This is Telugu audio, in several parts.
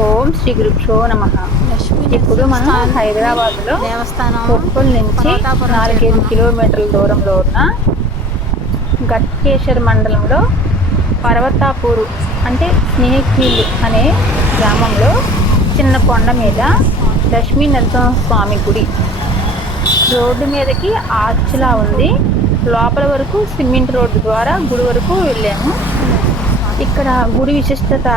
ఓం శ్రీ గురుభ్యో నమ. ఇప్పుడు మనం హైదరాబాద్లో దేవస్థానం నుంచి నాలుగైదు. కిలోమీటర్ల దూరంలో ఉన్న గట్కేశ్వర్ మండలంలో పర్వతాపూరు అంటే స్నేహితులు అనే గ్రామంలో చిన్న కొండ మీద లక్ష్మీ నరసింహ స్వామి గుడి. రోడ్డు మీదకి ఆర్చ్లా ఉంది. లోపల వరకు సిమెంట్ రోడ్డు ద్వారా గుడి వరకు వెళ్ళాము. ఇక్కడ గుడి విశిష్టత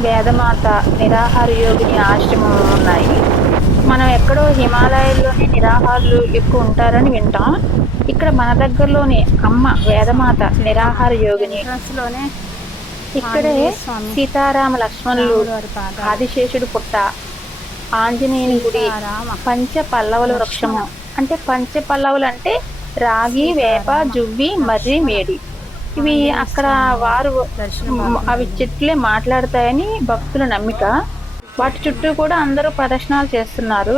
వేదమాత నిరాహార యోగిని ఆశ్రమం ఉన్నాయి మనం ఎక్కడో హిమాలయాల్లోనే నిరాహారులు ఎక్కువ ఉంటారని వింటాం ఇక్కడ మన దగ్గరలోనే అమ్మ వేదమాత నిరాహార యోగిని ఇక్కడే. సీతారామ లక్ష్మణులు. ఆదిశేషుడు పుట్ట ఆంజనేయుని గుడి. పంచ పల్లవుల వృక్షము అంటే పంచ పల్లవులు అంటే రాగి వేప జువ్వి మర్రి మేడి ఇవి అక్కడ వారు అవి చెట్లే మాట్లాడతాయని భక్తుల నమ్మిక. వాటి చుట్టూ కూడా అందరూ ప్రదర్శనలు చేస్తున్నారు.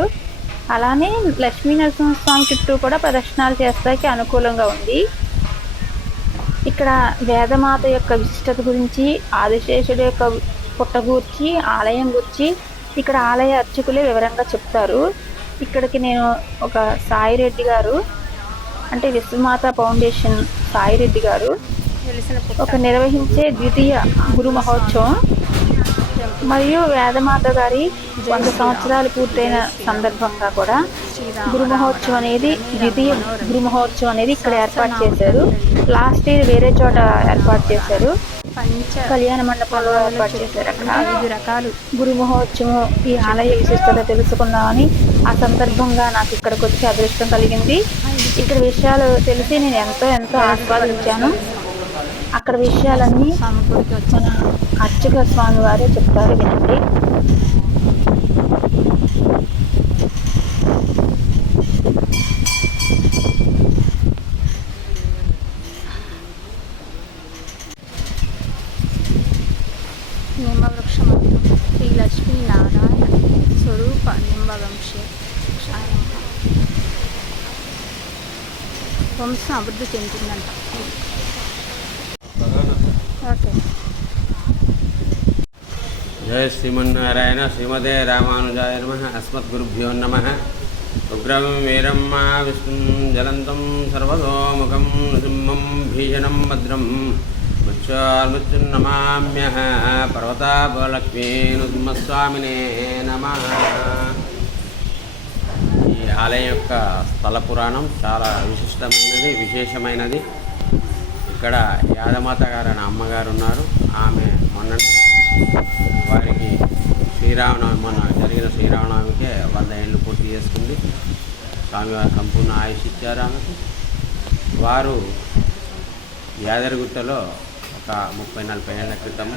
అలానే లక్ష్మీ నరసింహస్వామి చుట్టూ కూడా ప్రదర్శనలు చేస్తానికి అనుకూలంగా ఉంది. ఇక్కడ వేదమాత యొక్క విశిష్టత గురించి ఆదిశేషుడు యొక్క పుట్ట గూర్చి ఆలయం గురించి ఇక్కడ ఆలయ అర్చకులే వివరంగా చెప్తారు. ఇక్కడికి నేను ఒక సాయిరెడ్డి గారు అంటే విశ్వమాత ఫౌండేషన్ సాయిరెడ్డి గారు ఒక నిర్వహించే ద్వితీయ గురు మహోత్సవం. మరియు వేదమాత గారి వంద సంవత్సరాలు పూర్తయిన సందర్భంగా కూడా గురు మహోత్సవం అనేది ద్వితీయ గురు మహోత్సవం అనేది ఇక్కడ ఏర్పాటు చేశారు. లాస్ట్ ఇయర్ వేరే చోట ఏర్పాటు చేశారు. కళ్యాణ మండపంలో ఏర్పాటు చేశారు అక్కడ. ఐదు రకాలు. గురు మహోత్సవం ఈ ఆలయ విశిష్టత తెలుసుకుందామని ఆ సందర్భంగా నాకు ఇక్కడికి వచ్చి అదృష్టం కలిగింది. ఇక్కడ విషయాలు తెలిసి నేను ఎంతో ఎంతో ఆస్వాదించాను. అక్కడ విషయాలన్నీ స్వామి గుడికి వచ్చి అర్చక స్వామి వారే చెప్తారు వినండి. నింబవృక్షం శ్రీ లక్ష్మీ నారాయణ స్వరూప నింబవంశే వంశం అభివృద్ధి చెందుతుందంట. ఓకే. జయ శ్రీమన్నారాయణ శ్రీమదే రామానుజాయ నమ. అస్మద్గురుభ్యో నమ. ఉగ్రం వీరం మా విష్ణుం జలంతం సర్వతోముఖం నృసింహం భీషణం భద్రం మృత్యోర్మృత్యున్నమామ్య పర్వతాపలక్ష్మీ నృసింహస్వామినే నమ. ఈ ఆలయం యొక్క స్థల పురాణం చాలా విశిష్టమైనది విశేషమైనది. ఇక్కడ యాదమాత గారు అనే అమ్మగారు ఉన్నారు. ఆమె మొన్న వారికి శ్రీరామనవమి మొన్న జరిగిన శ్రీరామనవమికే వంద ఏళ్ళు పూర్తి చేసుకుంది. స్వామివారి సంపూర్ణ ఆయుష్ ఇచ్చారు ఆమెకు. వారు యాదగిరిగుట్టలో ఒక ముప్పై నలభై ఏళ్ళ క్రితం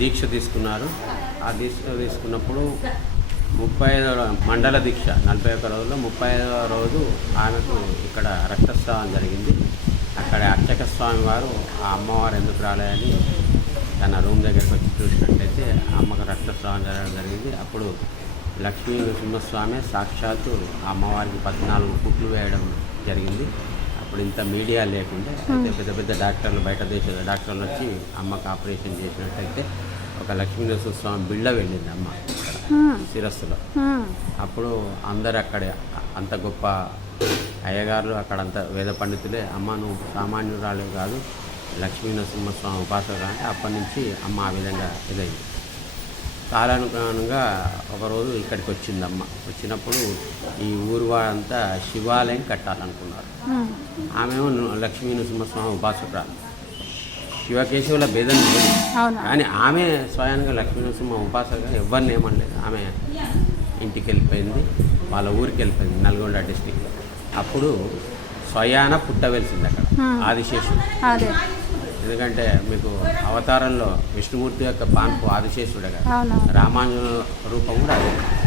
దీక్ష తీసుకున్నారు. ఆ దీక్ష తీసుకున్నప్పుడు ముప్పై ఐదవ మండల దీక్ష నలభై ఒక్క రోజుల్లో ముప్పై ఐదవ రోజు ఆమెకు ఇక్కడ రక్తస్రావం జరిగింది. అక్కడ అర్చక స్వామి వారు ఆ అమ్మవారు ఎందుకు రాలేదని తన రూమ్ దగ్గరికి వచ్చి చూసినట్టయితే అమ్మకు రక్తస్రావం జరగడం జరిగింది. అప్పుడు లక్ష్మీ నరసింహస్వామి సాక్షాత్తు ఆ అమ్మవారికి పద్నాలుగు కుట్లు వేయడం జరిగింది. అప్పుడు ఇంత మీడియా లేకుండే అయితే పెద్ద పెద్ద డాక్టర్లు బయట దేశ డాక్టర్లు వచ్చి అమ్మకు ఆపరేషన్ చేసినట్టయితే ఒక లక్ష్మీ నరసింహస్వామి బిళ్ళ వెళ్ళింది అమ్మ. శిరస్సులో. అప్పుడు అందరు అక్కడే అంత గొప్ప అయ్యగారులు అక్కడ అంత వేద పండితులే. అమ్మ నువ్వు సామాన్యురాలు కాదు లక్ష్మీ నరసింహస్వామి ఉపాసకుడు అంటే అప్పటి నుంచి అమ్మ ఆ విధంగా ఇదైంది. కాలానుగుణంగా ఒకరోజు ఇక్కడికి వచ్చింది అమ్మ. వచ్చినప్పుడు ఈ ఊరు వారంతా శివాలయం కట్టాలనుకున్నారు. ఆమెమో ను- లక్ష్మీ నరసింహస్వామి ఉపాసకురాలు. శివకేశవుల భేదం లేదు. కానీ ఆమె స్వయంగా లక్ష్మీనరసింహ ఉపాసక ఎవరిని ఏమనలేదు. ఆమె ఇంటికి వెళ్ళిపోయింది వాళ్ళ ఊరికి వెళ్ళిపోయింది నల్గొండ డిస్టిక్లో. అప్పుడు స్వయాన పుట్టవలసింది అక్కడ. ఆదిశేషుడు. ఎందుకంటే మీకు అవతారంలో విష్ణుమూర్తి యొక్క పాన్పు ఆదిశేషుడే కదా అవునా రామానుజ రూపం కూడా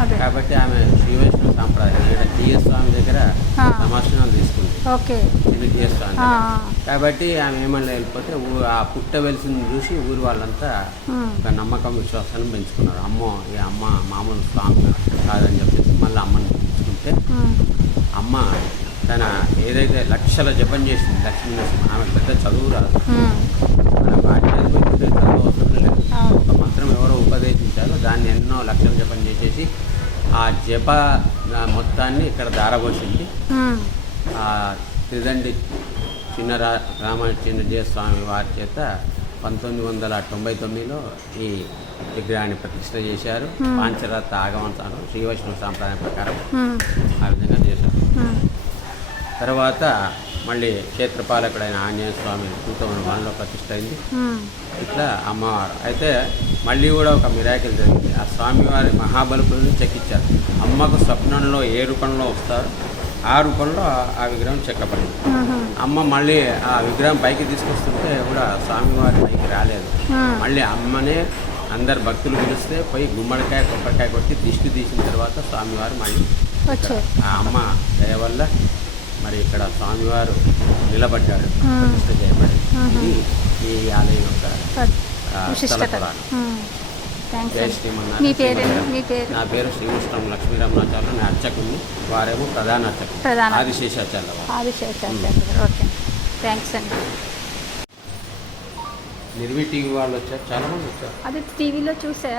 అదే. కాబట్టి ఆమె శ్రీ వైష్ణవ సాంప్రదాయం ఇక్కడ టీఎస్ స్వామి దగ్గర. సమాసనాలు తీసుకుంది. ఇది టీఎస్ స్వామి. కాబట్టి ఆమె ఏమన్నా వెళ్ళిపోతే ఆ పుట్ట వెలిసింది చూసి ఊరి వాళ్ళంతా ఒక నమ్మకం విశ్వాసాన్ని పెంచుకున్నారు. అమ్మో ఈ అమ్మ మామూలు స్వామి కాదని చెప్పేసి మళ్ళీ అమ్మని పెంచుకుంటే అమ్మ తన ఏదైతే లక్షల జపం చేసింది లక్ష్మీ నరసింహ ఆమె పెద్ద చదువు రాదు. మన పాఠ్యాలు చదువు అవసరం లేదు. ఒక మంత్రం ఎవరో ఉపదేశించారో దాన్ని ఎన్నో లక్షల జపం చేసేసి ఆ జప మొత్తాన్ని ఇక్కడ దారబోసింది ఆ తిదండి చిన్న రా రామచంద్రజయ స్వామి వారి చేత పంతొమ్మిది వందల తొంభై తొమ్మిదిలో ఈ విగ్రహాన్ని ప్రతిష్ట చేశారు. పాంచరత్న ఆగమన శ్రీ వైష్ణవ సాంప్రదాయం ప్రకారం. ఆ విధంగా తర్వాత మళ్ళీ క్షేత్రపాలకుడైన ఆంజనేయ స్వామి థౌజండ్ వన్లో ప్రతిష్ట అయింది. ఇట్లా అమ్మవారు. అయితే మళ్ళీ కూడా ఒక మిరాకిల్ జరిగింది. ఆ స్వామివారి మహాబలుపులను చెక్కిచ్చారు. అమ్మకు స్వప్నంలో ఏ రూపంలో వస్తారు ఆ రూపంలో ఆ విగ్రహం చెక్కబడింది. అమ్మ మళ్ళీ ఆ విగ్రహం పైకి తీసుకొస్తుంటే కూడా స్వామివారి పైకి రాలేదు. మళ్ళీ అమ్మనే అందరు భక్తులు పిలిస్తే పోయి గుమ్మడికాయ కొబ్బరికాయ కొట్టి దిష్టి తీసిన తర్వాత స్వామివారు మళ్ళీ ఆ అమ్మ దయ వల్ల మరి ఇక్కడ స్వామివారు నిలబడ్డాడు. ప్రతిష్ట చేయబడి. ఇది ఈ ఆలయం యొక్క విశిష్టత. మీ పేరు నా పేరు శ్రీకృష్ణం లక్ష్మీరమణాచార్యులు నేను అర్చకుని వారేమో ప్రధాన అర్చకులు. ప్రధాన. ఆదిశేషాచార్య. ఆదిశేషాచార్య ఓకే. థ్యాంక్స్ అండి. నిర్వి టీవీ వాళ్ళు వచ్చారు. చాలా మంది వచ్చారు. అది టీవీలో చూసా